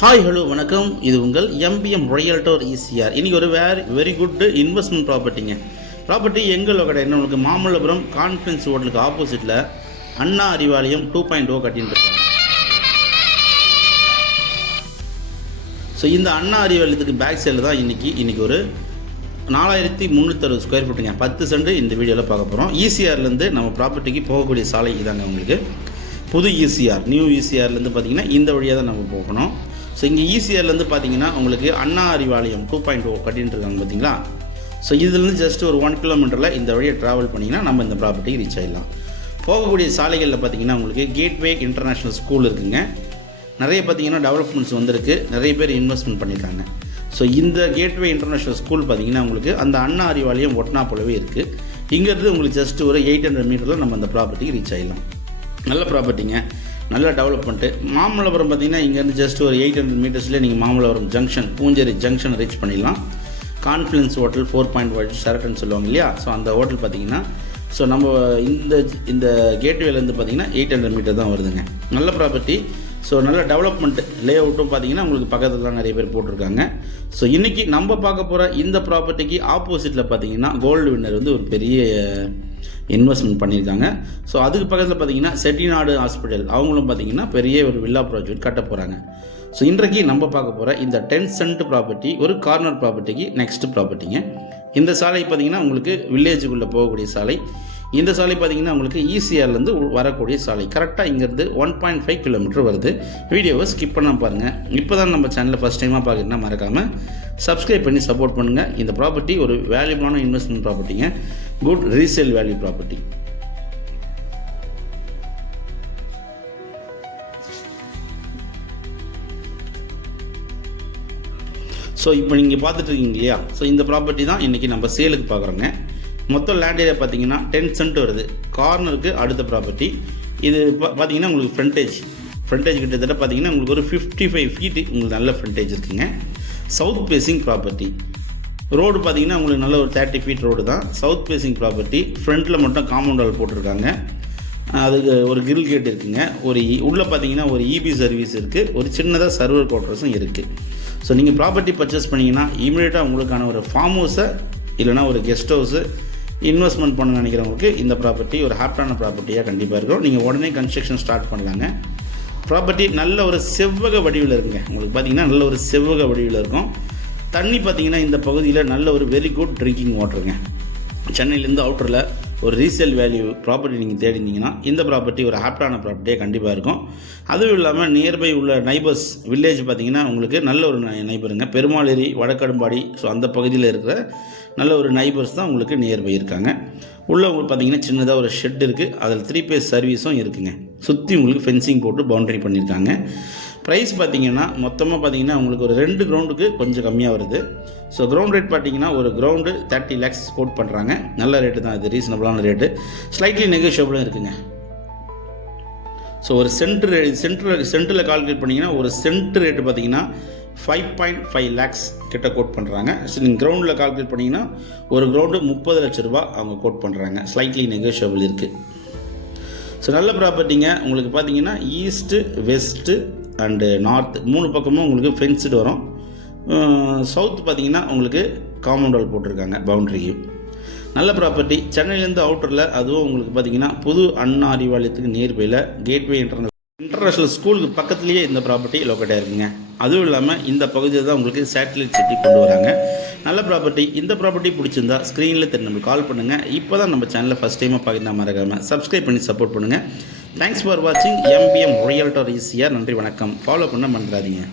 Hi hello வணக்கம். இது உங்கள் எம்பிஎம் ரியல்டர் ஈசிஆர். இன்றைக்கி ஒரு வெரி குட் இன்வெஸ்ட்மெண்ட் ப்ராப்பர்ட்டிங்க. ப்ராப்பர்ட்டி எங்கள் கடை என்ன உங்களுக்கு மாமல்லபுரம் கான்ஃபரன்ஸ் ஹோட்டலுக்கு ஆப்போசிட்டில் அண்ணா அறிவாலயம் 2.0 கட்டின்னு இருக்காங்க. ஸோ இந்த அண்ணா அறிவாலயத்துக்கு பேக் சைடில் தான் இன்றைக்கி ஒரு 4360 ஸ்கொயர் ஃபீட்டுங்க, 10 சென்ட் இந்த வீடியோவில் பார்க்க போகிறோம். ஈசிஆர்லேருந்து நம்ம ப்ராப்பர்ட்டிக்கு போகக்கூடிய சாலை இதாங்க. உங்களுக்கு புது ஈசிஆர், நியூ ஈசிஆர்லேருந்து பார்த்திங்கன்னா இந்த வழியாக தான் நம்ம போகணும். ஸோ இங்கே ஈசிஆர்லேருந்து பார்த்தீங்கன்னா உங்களுக்கு அண்ணா அறிவாலயம் 2.0 கட்டின்னு இருக்காங்க பார்த்தீங்களா. ஸோ இதுலேருந்து ஜஸ்ட் ஒரு 1 கிலோமீட்டரில் இந்த வழியை ட்ராவல் பண்ணிங்கன்னா நம்ம இந்த ப்ராப்பர்ட்டிக்கு ரீச் ஆகிடலாம். போகக்கூடிய சாலைகளில் பார்த்தீங்கன்னா உங்களுக்கு கேட்வே இன்டர்நேஷ்னல் ஸ்கூல் இருக்குதுங்க. நிறைய பார்த்தீங்கன்னா டெவலப்மெண்ட்ஸ் வந்திருக்கு, நிறைய பேர் இன்வெஸ்ட்மெண்ட் பண்ணியிருக்காங்க. ஸோ இந்த கேட்வே இன்டர்நேஷ்னல் ஸ்கூல் பார்த்தீங்கன்னா உங்களுக்கு அந்த அண்ணா அறிவாலயம் ஒட்டினா போலவே இருக்குது. இங்கேருந்து உங்களுக்கு ஜஸ்ட் ஒரு 800 மீட்டரில் நம்ம அந்த ப்ராப்பர்ட்டிக்கு ரீச் ஆகிடலாம். நல்ல ப்ராப்பர்ட்டிங்க, நல்ல டெவலப்மெண்ட்டு. மாமல்லபுரம் பார்த்திங்கன்னா இங்கேருந்து ஜஸ்ட் ஒரு 800 மீட்டர்ஸ்லேயே நீங்கள் Mamallapuram junction, Poonjeri junction reach பண்ணிடலாம். கான்ஃபரன்ஸ் ஹோட்டல் 4.1 ஷெரட்டன் சொல்லுவாங்க இல்லையா. ஸோ அந்த ஹோட்டல் பார்த்திங்கன்னா ஸோ நம்ம இந்த கேட்வேலேருந்து பார்த்திங்கன்னா 800 மீட்டர் தான் வருதுங்க. நல்ல ப்ராப்பர்ட்டி. ஸோ நல்ல டெவலப்மெண்ட் லே அவுட்டும் பார்த்திங்கன்னா உங்களுக்கு பக்கத்தில் தான் நிறைய பேர் போட்டிருக்காங்க. ஸோ இன்றைக்கி நம்ம பார்க்க போகிற இந்த ப்ராப்பர்ட்டிக்கு ஆப்போசிட்டில் பார்த்திங்கன்னா கோல்டு வின்னர் வந்து ஒரு பெரிய இன்வெஸ்ட்மெண்ட் பண்ணியிருக்காங்க. ஸோ அதுக்கு பக்கத்தில் பார்த்தீங்கன்னா செட்டிநாடு ஹாஸ்பிட்டல் அவங்களும் பார்த்தீங்கன்னா பெரிய ஒரு வில்லா ப்ராஜெக்ட் கட்ட போகிறாங்க. ஸோ இன்றைக்கு நம்ம பார்க்க போகிற இந்த 10 சென்ட் ப்ராப்பர்ட்டி ஒரு கார்னர் ப்ராப்பர்ட்டிக்கு நெக்ஸ்ட் ப்ராப்பர்ட்டிங்க. இந்த சாலை பார்த்தீங்கன்னா உங்களுக்கு வில்லேஜுக்குள்ளே போகக்கூடிய சாலை. இந்த சாலை பார்த்தீங்கன்னா உங்களுக்கு ஈசிஆர்லேருந்து வரக்கூடிய சாலை. கரெக்டாக இங்கேருந்து 1.5 கிலோமீட்டர் வருது. வீடியோவை ஸ்கிப் பண்ணாமல் பாருங்கள். இப்போ தான் நம்ம சேனலில் ஃபஸ்ட் டைமாக பார்க்குறீங்கன்னா மறக்காமல் சப்ஸ்கிரைப் பண்ணி சப்போர்ட் பண்ணுங்கள். இந்த ப்ராப்பர்ட்டி ஒரு வேல்யூபிளான இன்வெஸ்ட்மெண்ட் ப்ராப்பர்ட்டிங்க, good resale value property. So இப்போ நீங்கள் பார்த்துட்டு இருக்கீங்க இல்லையா. ஸோ இந்த ப்ராப்பர்ட்டி தான் இன்றைக்கி நம்ம சேலுக்கு பார்க்குறோங்க. மொத்தம் லேண்ட் ஏரியா பார்த்தீங்கன்னா 10 சென்ட் வருது. கார்னருக்கு அடுத்த ப்ராப்பர்ட்டி இது பார்த்தீங்கன்னா உங்களுக்கு ஃப்ரண்டேஜ் கிட்டத்தட்ட பார்த்தீங்கன்னா உங்களுக்கு ஒரு 55 ஃபீட்டு உங்களுக்கு நல்ல ஃப்ரண்டேஜ் இருக்குங்க. South facing property. ரோடு பார்த்தீங்கன்னா உங்களுக்கு நல்ல ஒரு 30 ஃபீட் ரோடு தான். South facing property. ஃப்ரண்ட்டில் மட்டும் காம்பவுண்ட் வால் போட்டிருக்காங்க. அதுக்கு ஒரு கிரில் கேட் இருக்குங்க. உள்ளே பார்த்தீங்கன்னா ஒரு இபி சர்வீஸ் இருக்குது. ஒரு சின்னதாக சர்வர் குவார்ட்டர்ஸும் இருக்குது. ஸோ நீங்கள் ப்ராப்பர்ட்டி பர்ச்சேஸ் பண்ணிங்கன்னா இமீடியட்டாக உங்களுக்கான ஒரு ஃபார்ம் ஹவுஸை இல்லைனா ஒரு கெஸ்ட் ஹவுஸு இன்வெஸ்ட்மெண்ட் பண்ண நினைக்கிறவங்களுக்கு இந்த ப்ராப்பர்ட்டி ஒரு ஹாப்டான ப்ராப்பர்ட்டியாக கண்டிப்பாக இருக்கும். நீங்கள் உடனே கன்ஸ்ட்ரக்ஷன் ஸ்டார்ட் பண்ணலாங்க. ப்ராப்பர்ட்டி நல்ல ஒரு செவ்வக வடிவில் இருக்குங்க. உங்களுக்கு பார்த்தீங்கன்னா நல்ல ஒரு செவ்வக வடிவில் இருக்கும். தண்ணி பார்த்தீங்கன்னா இந்த பகுதியில் நல்ல ஒரு வெரி குட் ட்ரிங்கிங் வாட்டருங்க. சென்னையிலேருந்து அவுட்டரில் ஒரு ரீசேல் வேல்யூ ப்ராப்பர்ட்டி நீங்கள் தேடினீங்கன்னா இந்த ப்ராப்பர்ட்டி ஒரு ஹாப்டான ப்ராப்பர்ட்டியாக கண்டிப்பாக இருக்கும். அதுவும் இல்லாமல் நியர்பை உள்ள நைபர்ஸ் வில்லேஜ் பார்த்திங்கன்னா உங்களுக்கு நல்ல ஒரு நைபருங்க. பெருமாளேரி, வடக்கடும்பாடி, ஸோ அந்த பகுதியில் இருக்கிற நல்ல ஒரு நைபர்ஸ் தான் உங்களுக்கு நியர்பை இருக்காங்க. உள்ளே உங்களுக்கு பார்த்திங்கன்னா சின்னதாக ஒரு ஷெட் இருக்குது. அதில் 3 பேஸ் சர்வீஸும் இருக்குங்க. சுற்றி உங்களுக்கு ஃபென்சிங் போட்டு பவுண்டரி பண்ணியிருக்காங்க. ப்ரைஸ் பார்த்திங்கன்னா மொத்தமாக பார்த்திங்கன்னா உங்களுக்கு ஒரு 2 கிரவுண்டுக்கு கொஞ்சம் கம்மியாக வருது. ஸோ கிரவுண்ட் ரேட் பார்த்திங்கன்னா ஒரு கிரவுண்டு 30 lakhs கோட் பண்ணுறாங்க. நல்ல ரேட்டு தான், இது ரீசனபிளான ரேட்டு. ஸ்லைட்லி நெகோஷியபிளும் இருக்குங்க. ஸோ ஒரு சென்ட்டில் கால்குலேட் பண்ணிங்கன்னா ஒரு சென்ட் ரேட்டு பார்த்திங்கன்னா 5.5 lakhs கிட்ட கோட் பண்ணுறாங்க. ஸோ நீங்கள் கிரவுண்டில் கால்குலேட் பண்ணிங்கன்னா ஒரு கிரவுண்டு 30 லட்ச ரூபா அவங்க கோட் பண்ணுறாங்க. ஸ்லைட்லி நெகோஷியபிள் இருக்குது. ஸோ நல்ல ப்ராப்பர்ட்டிங்க. உங்களுக்கு பார்த்தீங்கன்னா ஈஸ்ட்டு, வெஸ்ட்டு அண்டு நார்த் 3 பக்கமும் உங்களுக்கு ஃபென்ஸ்டு வரும். சவுத் பார்த்திங்கன்னா உங்களுக்கு காம்பவுண்ட் வால் போட்டிருக்காங்க பவுண்ட்ரிக்கு. நல்ல ப்ராப்பர்ட்டி. சென்னையிலேருந்து அவுட்டரில், அதுவும் உங்களுக்கு பார்த்திங்கன்னா புது அண்ணா அறிவாலயத்துக்கு நியர்பையில் கேட்வே இன்டர்நேஷ்னல் ஸ்கூலுக்கு பக்கத்துலேயே இந்த ப்ராப்பர்ட்டி லொக்கேட் ஆகிருக்குங்க. அதுவும் இல்லாமல் இந்த பகுதியில் தான் உங்களுக்கு சேட்டலைட் சிட்டி கொண்டு வராங்க. நல்ல ப்ராப்பர்ட்டி. இந்த ப்ராப்பர்ட்டி பிடிச்சிருந்தா ஸ்க்ரீனில் தெரியும் நம்மளுக்கு கால் பண்ணுங்கள். இப்போ தான் நம்ம சேனலில் ஃபஸ்ட் டைமாக பார்க்குறதா மறக்காமல் சப்ஸ்கிரைப் பண்ணி சப்போர்ட் பண்ணுங்கள். தேங்க்ஸ் ஃபார் வாட்சிங் எம்பிஎம் ரியல்டர் ஈசிஆர். நன்றி, வணக்கம். ஃபாலோ பண்ண மறந்துடாதீங்க.